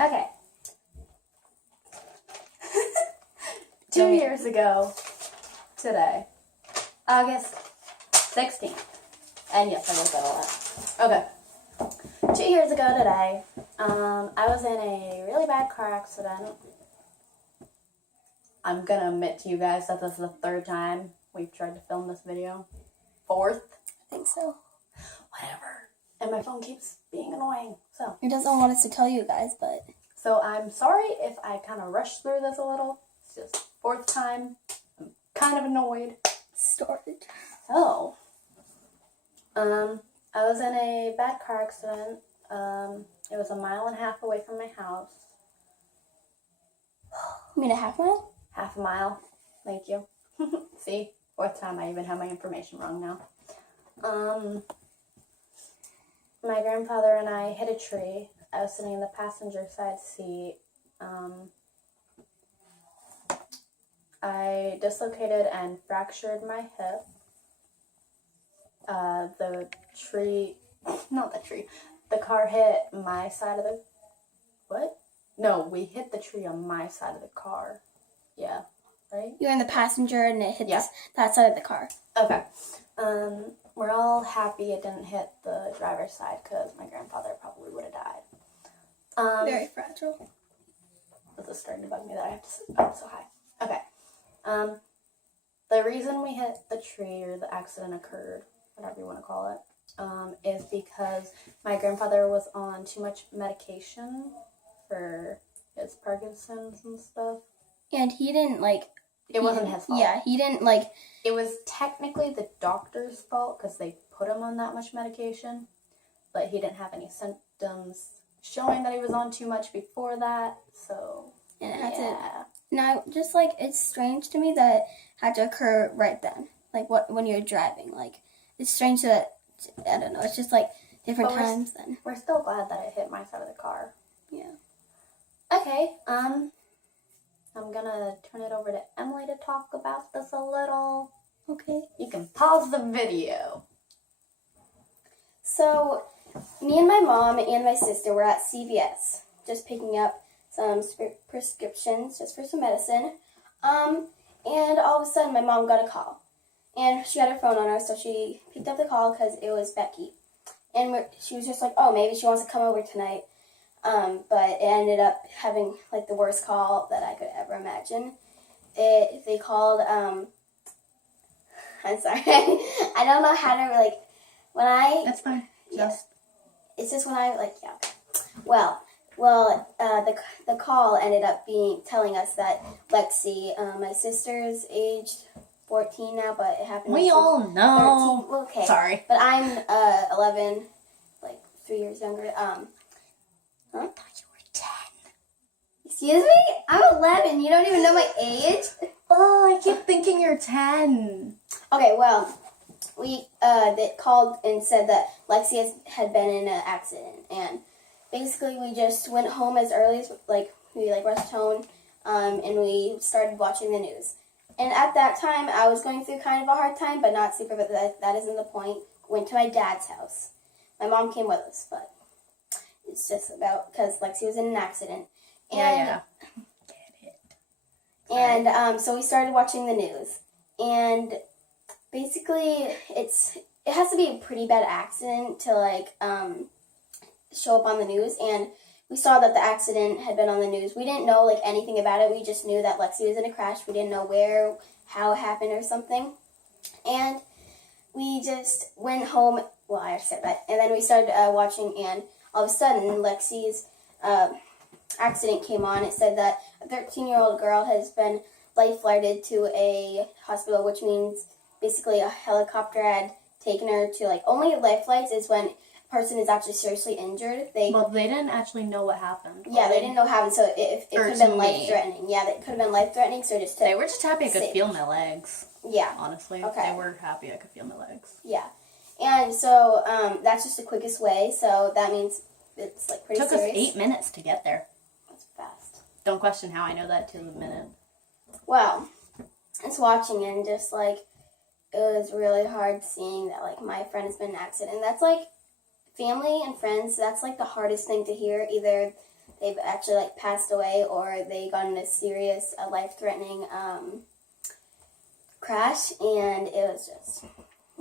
Okay. 2 years ago today, August 16th. And yes, I wrote that a lot. Okay. 2 years ago today, I was in a really bad car accident. I'm gonna admit to you guys that this is the third time we've tried to film this video. Fourth? I think so. Whatever. And my phone keeps being annoying, so. He doesn't want us to tell you guys, but... So I'm sorry if I kind of rushed through this a little. It's just fourth time. I'm kind of annoyed. Storage. So, I was in a bad car accident. It was 1.5 miles away from my house. You mean a half mile? Half a mile. Thank you. See? Fourth time I even have my information wrong now. My grandfather and I hit a tree. I was sitting in the passenger side seat. I dislocated and fractured my hip. The car hit my side of the... What? No, we hit the tree on my side of the car. Yeah, right? You were in the passenger and it hit that side of the car. Okay. We're all happy it didn't hit the driver's side because my grandfather probably would have died. Very fragile. This is starting to bug me that I have to sit up so high. Okay. The reason we hit the tree or the accident occurred, whatever you want to call it, is because my grandfather was on too much medication for his Parkinson's and stuff. And he didn't, It wasn't his fault. Yeah, he didn't, It was technically the doctor's fault because they put him on that much medication, but he didn't have any symptoms showing that he was on too much before that, so, and it had to... Now, just, it's strange to me that it had to occur right then. When you're driving. It's strange that, I don't know, it's just, different times then. We're still glad that it hit my side of the car. Yeah. Okay, I'm gonna turn it over to Emily to talk about this a little. Okay. You can pause the video. So, me and my mom and my sister were at CVS, just picking up some prescriptions just for some medicine. And all of a sudden, my mom got a call. And she had her phone on her, so she picked up the call because it was Becky. And she was just like, oh, maybe she wants to come over tonight. But it ended up having, the worst call that I could ever imagine. They called, I'm sorry. I don't know how to, when I... That's fine. It's just when I, yeah. Well, the call ended up telling us that Lexi, my sister's aged 14 now, but it happened... We all know. 13. Well, okay. Sorry. But I'm 11, 3 years younger. I thought you were 10. Excuse me? I'm 11. You don't even know my age? Oh, I keep thinking you're 10. Okay, well, they called and said that Lexi had been in an accident, and basically we just went home as early as, we rushed home, and we started watching the news. And at that time, I was going through kind of a hard time, but not super, but that isn't the point. Went to my dad's house. My mom came with us, but it's just about, because Lexi was in an accident. And, Yeah. Get it. And so we started watching the news. And basically, it has to be a pretty bad accident to, show up on the news. And we saw that the accident had been on the news. We didn't know, anything about it. We just knew that Lexi was in a crash. We didn't know how it happened or something. And we just went home. Well, I already said that. And then we started watching, and all of a sudden, Lexi's accident came on. It said that a 13-year-old girl has been life-flighted to a hospital, which means basically a helicopter had taken her to, only life flights is when person is actually seriously injured. They didn't actually know what happened. Yeah, they didn't know what happened, so it could have been life-threatening. Yeah, it could have been life-threatening, so just they were just happy I could feel my legs. Yeah. Honestly. Okay. They were happy I could feel my legs. Yeah. And so, that's just the quickest way, so that means it's, pretty serious. Took us 8 minutes to get there. That's fast. Don't question how I know that to the minute. Well, just watching and just, it was really hard seeing that, my friend has been in an accident. And that's, family and friends, that's, the hardest thing to hear. Either they've actually like passed away or they got in a serious, life-threatening crash, and it was just,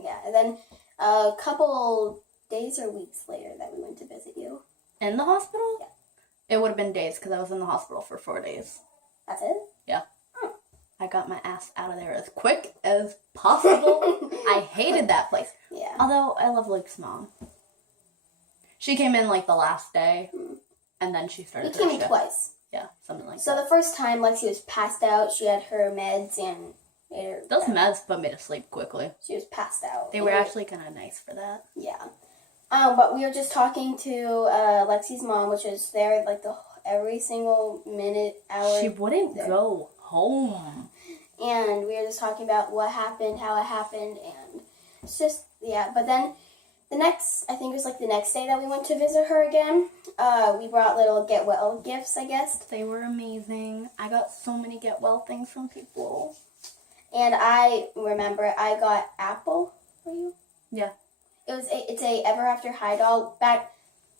yeah. And then a couple days or weeks later that we went to visit you. In the hospital? Yeah. It would have been days because I was in the hospital for 4 days. That's it? Yeah. Oh. I got my ass out of there as quick as possible. I hated that place. Yeah. Although I love Luke's mom. She came in like the last day, and then she started. You came her in shift. twice. Yeah, something like So that. the first time Lexi was passed out, she had her meds and Those meds put me to sleep quickly. she was passed out. They were actually kind of nice for that. Yeah. But we were just talking to Lexi's mom, which was there like every single minute, hour. She wouldn't there. go home. And we were just talking about what happened, how it happened, and it's just, yeah. But then I think it was like the next day that we went to visit her again, we brought little get well gifts, I guess. They were amazing. I got so many get well things from people. And I remember I got Apple for you. Yeah. It's a Ever After High doll. Back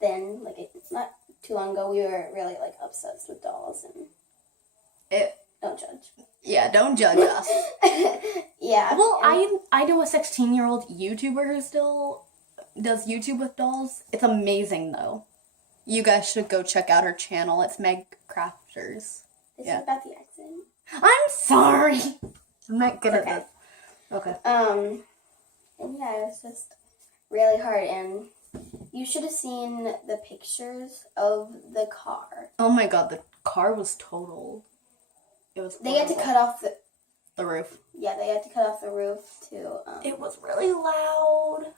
then, like it's not too long ago, we were really like obsessed with dolls, and don't judge. Yeah, don't judge us. Yeah. Well, I know a 16-year-old YouTuber who still does YouTube with dolls. It's amazing though. You guys should go check out her channel. It's Meg Crafters. This yeah. is about the accident. I'm sorry. I'm not good at Okay. this. Okay. And yeah, it was just really hard, and you should have seen the pictures of the car. Oh my god, the car was totaled. It was. They had to horrible. cut off the roof. Yeah, they had to cut off the roof to. It was really loud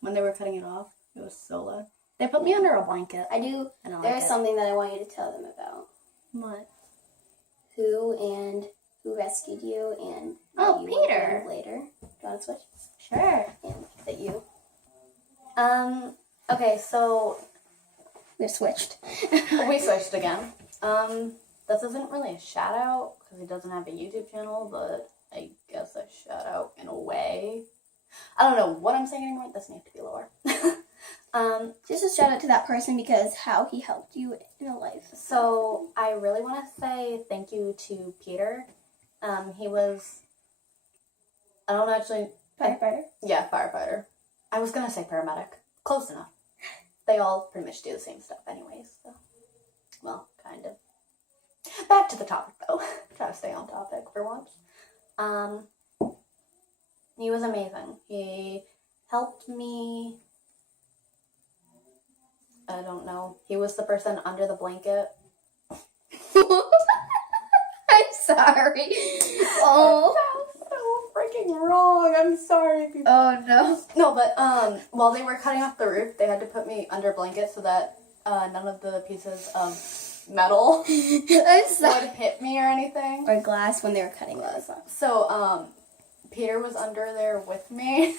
when they were cutting it off. It was so loud. They put me under a blanket. I do. I don't There like is it. something that I want you to tell them about. What? Who rescued you, and Oh, you will Peter. learn later. Do you want to switch? Sure. And that you. Okay, so We're switched. we switched again. This isn't really a shout out because he doesn't have a YouTube channel, but I guess a shout out in a way. I don't know what I'm saying anymore. This needs to be lower. Just a shout out to that person because how he helped you in a life. So I really want to say thank you to Peter. He was, I don't actually. Firefighter. Yeah, firefighter. I was gonna say paramedic. Close enough. They all pretty much do the same stuff anyways, so. Well, kind of. Back to the topic, though. Try to stay on topic for once. He was amazing. He helped me. I don't know. He was the person under the blanket. I'm sorry. Oh. That was so freaking wrong. I'm sorry, people. Oh no. No, but while they were cutting off the roof, they had to put me under a blanket so that none of the pieces of metal I'm sorry. would hit me or anything. Or glass when they were cutting glass off. So Peter was under there with me.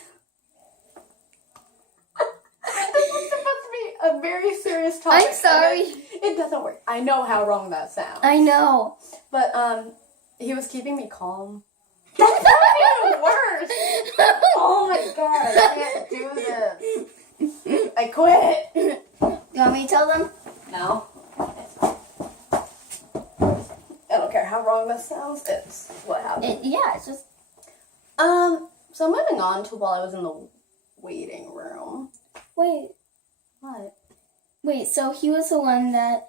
This was supposed to be a very serious topic. I'm sorry. and It doesn't work. I know how wrong that sounds. I know. But he was keeping me calm. That sounds even worse. Oh my god, I can't do this. I quit. You want me to tell them? No. I don't care how wrong this sounds. It's what happened. Yeah, it's just. So moving on to while I was in the waiting room. Wait, What? so he was the one that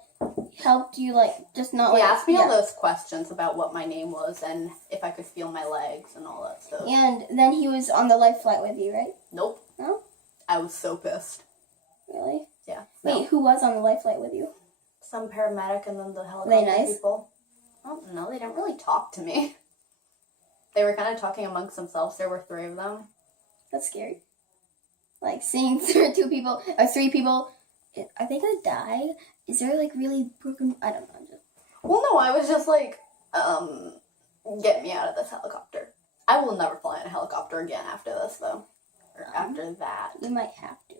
helped you, like, just not He like. asked me all those questions about what my name was and if I could feel my legs and all that stuff. And then he was on the life flight with you, right? Nope. No? I was so pissed. Really? Yeah. Wait, No. who was on the life flight with you? Some paramedic and then the They helicopter nice? people. I don't know. They didn't really talk to me. They were kind of talking amongst themselves. There were 3 of them. That's scary. Like, seeing 3 people, are they gonna die? Is there, like, really broken... I don't know. Well, no, I was just like, get me out of this helicopter. I will never fly in a helicopter again after this, though. Or after that. You might have to.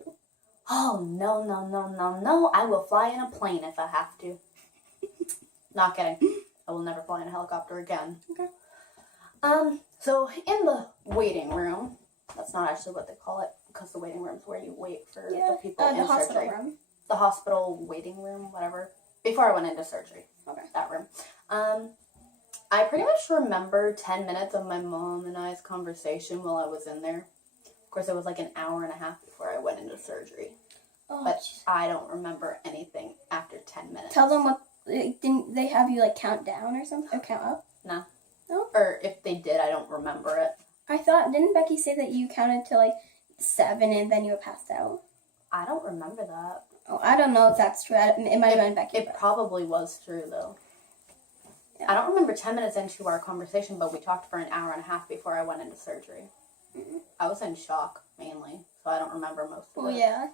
Oh, no, no, no, no, no. I will fly in a plane if I have to. Not kidding. I will never fly in a helicopter again. Okay. So in the waiting room, that's not actually what they call it, because the waiting room is where you wait for the people in the hospital surgery. room. The hospital waiting room, whatever. before I went into surgery. Okay. That room. I pretty much remember 10 minutes of my mom and I's conversation while I was in there. Of course, it was like an hour and a half before I went into surgery. Oh, But jeez. I don't remember anything after 10 minutes. Tell them what, didn't they have you like count down or something? Or count up? No. No? Or if they did, I don't remember it. I thought, didn't Becky say that you counted to like 7 and then you were passed out? I don't remember that. Oh, I don't know if that's true. It might have been Becky. It but- probably was true, though. Yeah. I don't remember 10 minutes into our conversation, but we talked for an hour and a half before I went into surgery. Mhm. I was in shock, mainly, so I don't remember most of Oh, it. yeah.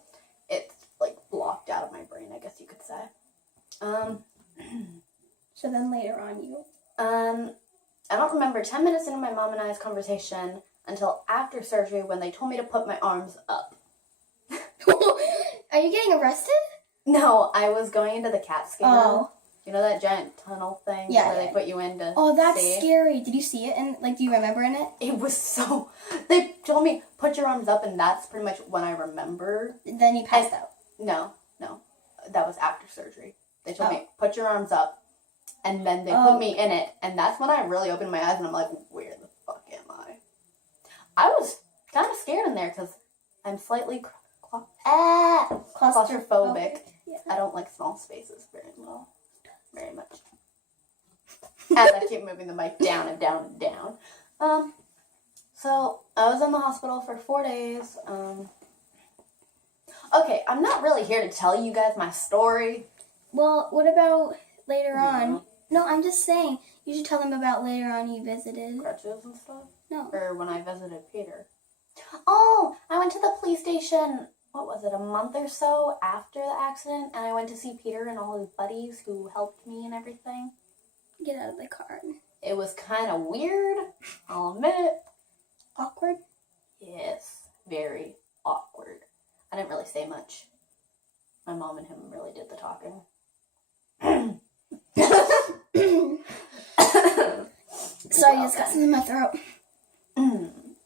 It's, like, blocked out of my brain, I guess you could say. So then later on you... I don't remember 10 minutes into my mom and I's conversation until after surgery when they told me to put my arms up. Are you getting arrested? No, I was going into the CAT scan. Oh. You know that giant tunnel thing Yeah, where yeah. they put you in to Oh, that's see? scary. Did you see it? And like, do you remember in it? It was so... They told me, put your arms up, and that's pretty much when I remember. Then you passed out. No. That was after surgery. They told Oh. me, put your arms up, and then they Oh. put me in it, and that's when I really opened my eyes, and I'm like, where the fuck am I? I was kind of scared in there, because I'm slightly claustrophobic. Yeah. I don't like small spaces very much. As I keep moving the mic down and down and down. So I was in the hospital for 4 days. Okay, I'm not really here to tell you guys my story. Well, what about later on? Mhm. No, I'm just saying. You should tell them about later on you visited. Crutches and stuff. No. Or when I visited Peter. Oh, I went to the police station, what was it, a month or so after the accident, and I went to see Peter and all his buddies who helped me and everything. Get out of the car. It was kind of weird, I'll admit. Awkward? Yes, very awkward. I didn't really say much. My mom and him really did the talking. Sorry, I just got something in my throat.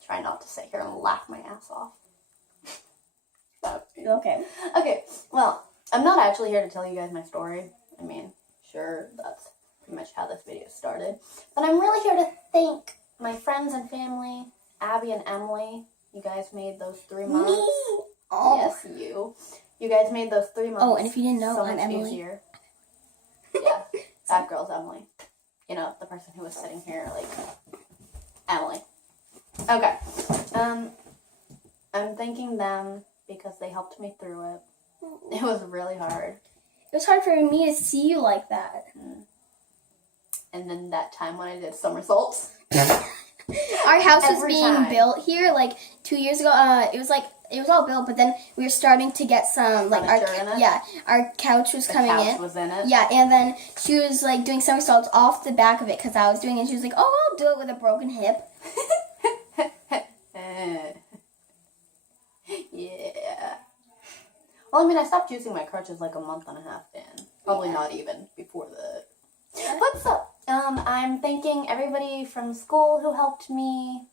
Try not to sit here and laugh my ass off. Okay. Okay, well, I'm not actually here to tell you guys my story. I mean, sure, that's pretty much how this video started. But I'm really here to thank my friends and family, Abby and Emily. You guys made those 3 months. Me? Oh. Yes, you. You guys made those 3 months. Oh, and if you didn't know, so I'm much Emily. easier. Yeah, that girl's Emily. You know, the person who was sitting here, like, Emily. Okay. I'm thanking them because they helped me through it. It was really hard. It was hard for me to see you like that. And then that time when I did somersaults. Our house was Every being time. built here like 2 years ago. It was all built, but then we were starting to get some like Furniture in it? our couch was The coming couch in. was in it. Yeah, and then she was like doing somersaults off the back of it because I was doing it. And she was like, "Oh, I'll do it with a broken hip." Yeah. Well, I mean, I stopped using my crutches like a month and a half in. Probably not even before the... What's up? I'm thanking everybody from school who helped me.